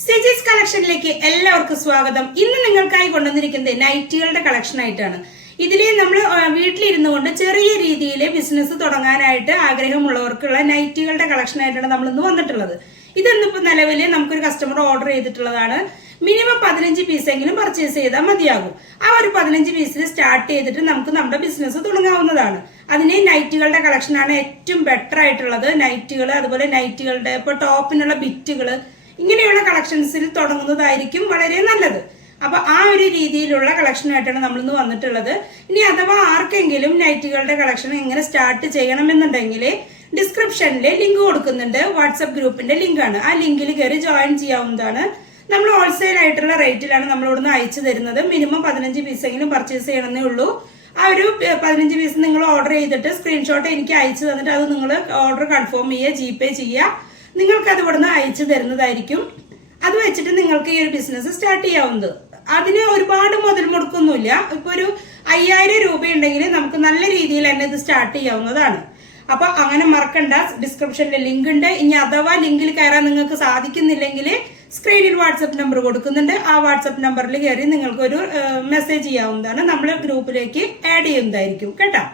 സിജീസ് കളക്ഷനിലേക്ക് എല്ലാവർക്കും സ്വാഗതം. ഇന്ന് നിങ്ങൾക്കായി കൊണ്ടുവന്നിരിക്കുന്നത് നൈറ്റികളുടെ കളക്ഷൻ ആയിട്ടാണ്. ഇതിലെ നമ്മൾ വീട്ടിലിരുന്നു കൊണ്ട് ചെറിയ രീതിയിൽ ബിസിനസ് തുടങ്ങാനായിട്ട് ആഗ്രഹമുള്ളവർക്കുള്ള നൈറ്റികളുടെ കളക്ഷൻ ആയിട്ടാണ് നമ്മൾ ഇന്ന് വന്നിട്ടുള്ളത്. ഇന്നിപ്പോ നിലവിൽ നമുക്കൊരു കസ്റ്റമർ ഓർഡർ ചെയ്തിട്ടുള്ളതാണ്. മിനിമം 15 പീസെങ്കിലും പർച്ചേസ് ചെയ്താൽ മതിയാകും. ആ ഒരു 15 പീസിൽ സ്റ്റാർട്ട് ചെയ്തിട്ട് നമുക്ക് നമ്മുടെ ബിസിനസ് തുടങ്ങാവുന്നതാണ്. അതിന് നൈറ്റികളുടെ കളക്ഷനാണ് ഏറ്റവും ബെറ്റർ ആയിട്ടുള്ളത്. നൈറ്റുകൾ, അതുപോലെ നൈറ്റുകളുടെ ഇപ്പൊ ടോപ്പിനുള്ള ബിറ്റുകൾ, ഇങ്ങനെയുള്ള കളക്ഷൻസിൽ തുടങ്ങുന്നതായിരിക്കും വളരെ നല്ലത്. അപ്പൊ ആ ഒരു രീതിയിലുള്ള കളക്ഷനായിട്ടാണ് നമ്മൾ ഇന്ന് വന്നിട്ടുള്ളത്. ഇനി അഥവാ ആർക്കെങ്കിലും നൈറ്റുകളുടെ കളക്ഷൻ എങ്ങനെ സ്റ്റാർട്ട് ചെയ്യണമെന്നുണ്ടെങ്കിൽ ഡിസ്ക്രിപ്ഷനിൽ ലിങ്ക് കൊടുക്കുന്നുണ്ട്. വാട്സപ്പ് ഗ്രൂപ്പിന്റെ ലിങ്കാണ്. ആ ലിങ്കിൽ കയറി ജോയിൻ ചെയ്യാവുന്നതാണ്. നമ്മൾ ഹോൾസെയിൽ ആയിട്ടുള്ള റേറ്റിലാണ് നമ്മൾ ഇവിടുന്ന് അയച്ചു തരുന്നത്. മിനിമം 15 പീസെങ്കിലും പർച്ചേസ് ചെയ്യണമെന്നേ ഉള്ളൂ. ആ ഒരു 15 പീസ് നിങ്ങൾ ഓർഡർ ചെയ്തിട്ട് സ്ക്രീൻഷോട്ട് എനിക്ക് അയച്ചു തന്നിട്ട് അത് നിങ്ങൾ ഓർഡർ കൺഫേം ചെയ്യുക, ജിപേ ചെയ്യുക. നിങ്ങൾക്ക് അത് ഇവിടുന്ന് അയച്ചു തരുന്നതായിരിക്കും. അത് വെച്ചിട്ട് നിങ്ങൾക്ക് ഈ ഒരു ബിസിനസ് സ്റ്റാർട്ട് ചെയ്യാവുന്നത്. അതിന് ഒരുപാട് മുതൽ മുടക്കൊന്നുമില്ല. ഇപ്പൊ ഒരു 5000 രൂപ ഉണ്ടെങ്കിൽ നമുക്ക് നല്ല രീതിയിൽ തന്നെ ഇത് സ്റ്റാർട്ട് ചെയ്യാവുന്നതാണ്. അപ്പൊ അങ്ങനെ മറക്കണ്ട, ഡിസ്ക്രിപ്ഷനിൽ ലിങ്ക് ഉണ്ട്. ഇനി അഥവാ ലിങ്കിൽ കയറാൻ നിങ്ങൾക്ക് സാധിക്കുന്നില്ലെങ്കിൽ സ്ക്രീനിൽ വാട്സപ്പ് നമ്പർ കൊടുക്കുന്നുണ്ട്. ആ വാട്സപ്പ് നമ്പറിൽ കയറി നിങ്ങൾക്ക് ഒരു മെസ്സേജ് ചെയ്യാവുന്നതാണ്. നമ്മൾ ഗ്രൂപ്പിലേക്ക് ആഡ് ചെയ്യുന്നതായിരിക്കും കേട്ടോ.